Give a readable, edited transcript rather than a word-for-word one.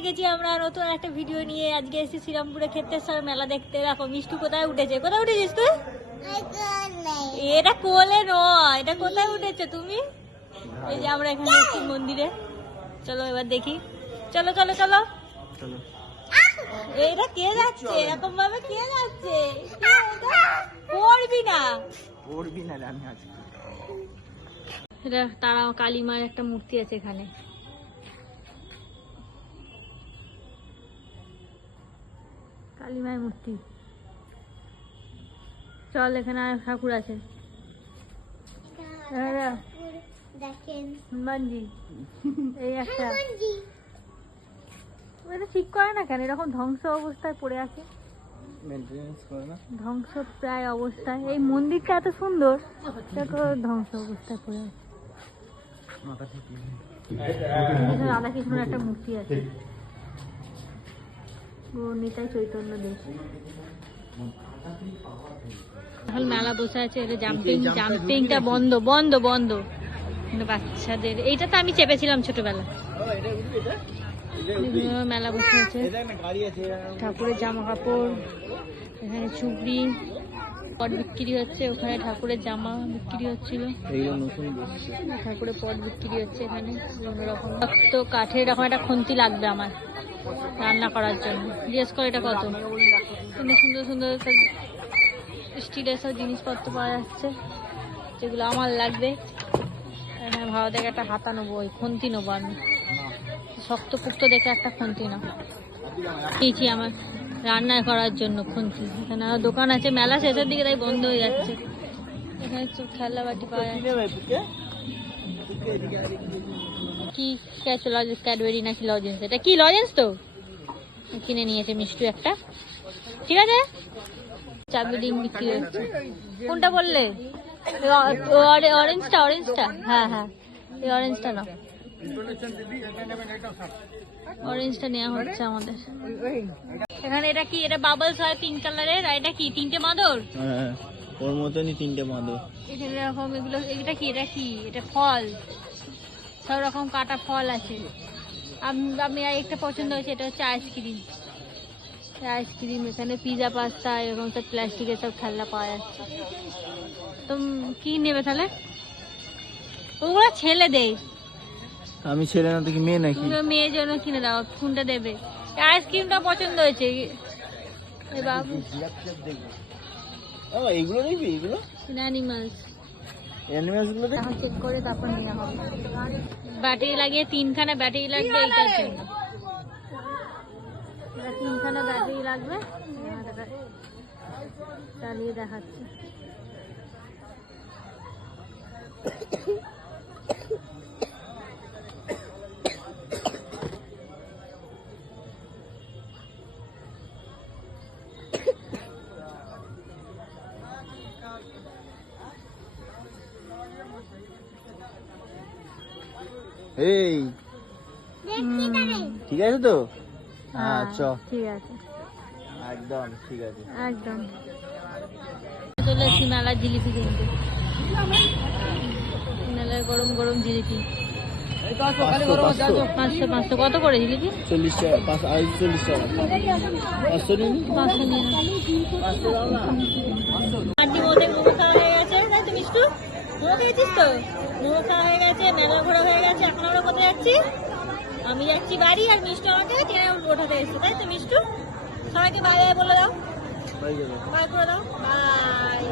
এসে গেছি আমরা নতুন একটা ভিডিও নিয়ে। আজকে এসেছি শ্রীরামপুরে ক্ষেত্রেশ্বর মেলা দেখতে। দেখো মিষ্টু কোথায় উঠেছে। কোথায় উঠেছিস তুই? এটা কোলে নয়, এটা কোথায় উঠেছে তুমি? এই যে আমরা এখানে এসেছি মন্দিরে। চলো এবার দেখি। চলো চলো চলো। এটা কে যাচ্ছে এরকম ভাবে? কে যাচ্ছে? পড়বি না, পড়বি না জানি আজকে। এটা তারা কালী মায়ের একটা মূর্তি আছে এখানে। কালী মায়ের মূর্তি। চল এখানে আর ঠাকুর আছে। হনুমানজি এই একটা। এটা ঠিক করে না কেন? এরকম ধ্বংস অবস্থায় পড়ে আছে, ধ্বংস প্রায় অবস্থায়। এই মন্দিরটা এত সুন্দর, দেখো ধ্বংস অবস্থায় পড়ে আছে। রাধা কৃষ্ণের একটা মূর্তি আছে। নিতাই চৈতন্য দেব। এখন মেলা বসে আছে। এটা জাম্পিংটা বন্ধ বন্ধ বন্ধ। বাচ্চাদের এইটা তো আমি চেপেছিলাম ছোটবেলা। মেলা বসে আছে। ঠাকুরের জামা কাপড়, এখানে চুবড়ি পট বিক্রি হচ্ছে। ওখানে ঠাকুরের জামা বিক্রি হচ্ছিল। ঠাকুরের পট বিক্রি হচ্ছে এখানে বিভিন্ন রকম। তো কাঠের এরকম একটা খুন্তি লাগবে আমার রান্না করার জন্য। জিজ্ঞেস করে এটা কত। সুন্দর সুন্দর সুন্দর স্টিলের সব জিনিসপত্র পাওয়া যাচ্ছে, যেগুলো আমার লাগবে। এখানে ভালো দেখে একটা হাতা নেবো, ওই খুন্তি নেবো আমি। শক্ত পুক্ত দেখে একটা খুন্তি না নিয়েছি আমার রান্না করার জন্য খুন্তি। এখানে দোকান আছে, মেলা শেষের দিকে তাই বন্ধ হয়ে যাচ্ছে। এখানে সব খেলনা বাটি পাওয়া যাচ্ছে। কি ক্যাডবেরি নাকি লজেন্স? এটা কি লজেন্স? তো কিনে নিয়েছে মিষ্টু একটা। ঠিক আছে, চাবি ডিম বিক্রি হচ্ছে। কোনটা বললে? অরেঞ্জটা? অরেঞ্জটা? হ্যাঁ হ্যাঁ, এই অরেঞ্জটা না, অরেঞ্জটা নেওয়া হচ্ছে আমাদের। এখানে এটা কি? এটা বাবলস হয় পিঙ্ক কালারের। আর এটা কি? তিনটে মাদুর। হ্যাঁ, ওর মতনই তিনটে মাদুর। এখানে এরকম এগুলো। এটা কি? এটা কি? এটা ফল, সব রকম কাটা ফল আছে। আমি একটা পছন্দ হয়েছে, এটা হচ্ছে আইসক্রিম। আইসক্রিম, এখানে পিজা পাস্তা এরকম সব প্লাস্টিকের সব খেলনা পাওয়া যাচ্ছে। তো কি নেবে তাহলে? ওগুলো ছেলে দেয়। আমি ছেলে না তো কি মেয়ে নাকি? মেয়ের জন্য কিনে দাও, কোনটা দেবে? আইসক্রিমটা পছন্দ হয়েছে বাবু। এইগুলো দেখবি? এগুলো অ্যানিমালস গুলো চেক করে তারপর নেওয়া হবে। ব্যাটারি লাগিয়ে 3খানা ব্যাটারি লাগবে এইটার জন্য। এটা 3খানা ব্যাটারি লাগবে। চালিয়ে দেখাচ্ছি। এই ঠিক আছে তো? হ্যাঁ চ ঠিক আছে, একদম ঠিক আছে, একদম। চলে এসেছি মেলার জিলিপি কিনতে। মেলায় গরম গরম জিলিপি। 500 কত করে জিলিপি? 40 টাকা। 40 টাকা। 500 নিন। 500 নিন। আন্টি মোদে মোমো খাওয়া হয়ে গেছে, তাই তো মিষ্টু? মোমো খেয়েছিস তো? মোমো খাওয়া হয়ে গেছে, মেলা ঘোরা হয়ে গেছে। এখন আমরা কোথায় যাচ্ছি? আমি যাচ্ছি বাড়ি, আর মিষ্টু আমাকে ট্রেনে ওঠাতে এসেছে, তাই তো মিষ্টু? সবাইকে বাই বাই বলে দাও, বাই করে দাও, বাই।